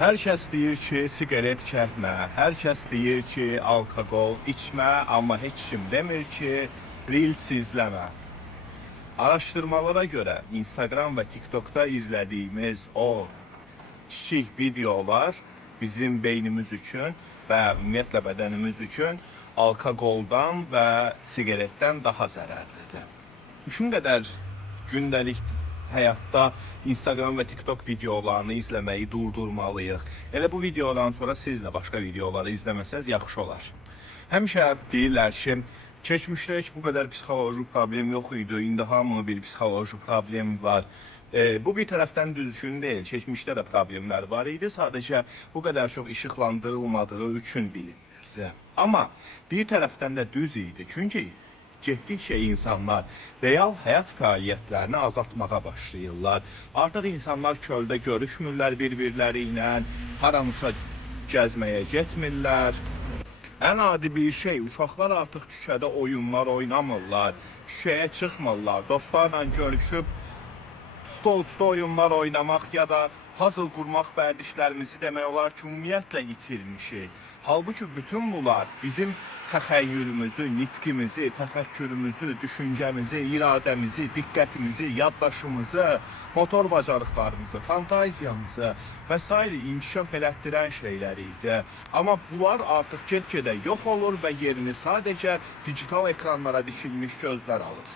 Hər kəs deyir ki, siqaret çəkmə, hər kəs deyir ki, alkoqol içmə, amma heç kim demir ki, Reels izləmə. Araşdırmalara görə Instagram və TikTokda izlədiyimiz o kiçik videolar bizim beynimiz üçün və ümumiyyətlə bədənimiz üçün alkoqoldan və siqaretdən daha zərərlidir. Üçün qədər gündəlik həyatda Instagram və TikTok videolarını izləməyi durdurmalıyıq. Elə bu videodan sonra siz də başqa videoları izləməsəz yaxşı olar. Həmişə deyirlər ki, keçmişdə heç bu qədər psixoloji problem yox idi, indi hamının bir psixoloji problemi var. Bu bir tərəfdən düzgün deyil, keçmişdə də problemlər var idi, sadəcə bu qədər çox işıqlandırılmadığı üçün bilinmirdi. Amma bir tərəfdən də düz idi, çünki getdikcə insanlar real həyat fəaliyyətlərini azaltmağa başlayırlar. Artıq insanlar çöldə görüşmürlər bir-birləri ilə, haramısa gəzməyə getmirlər. Ən adi bir şey, uşaqlar artıq küçədə oyunlar oynamırlar, küçəyə çıxmırlar, dostlarla görüşüb stol üstü oyunlar oynamaq ya da puzzle qurmaq vərdişlərimizi demək olar ki, ümumiyyətlə itirmişik. Halbuki bütün bunlar bizim təxəyyülümüzü, nitqimizi, təfəkkürümüzü, düşüncəmizi, iradəmizi, diqqətimizi, yaddaşımızı, motor bacarıqlarımızı, fantaziyamızı və s. inkişaf elətdirən şeylər idi. Amma bunlar artıq get-gedə yox olur və yerini sadəcə digital ekranlara dikilmiş gözlər alır.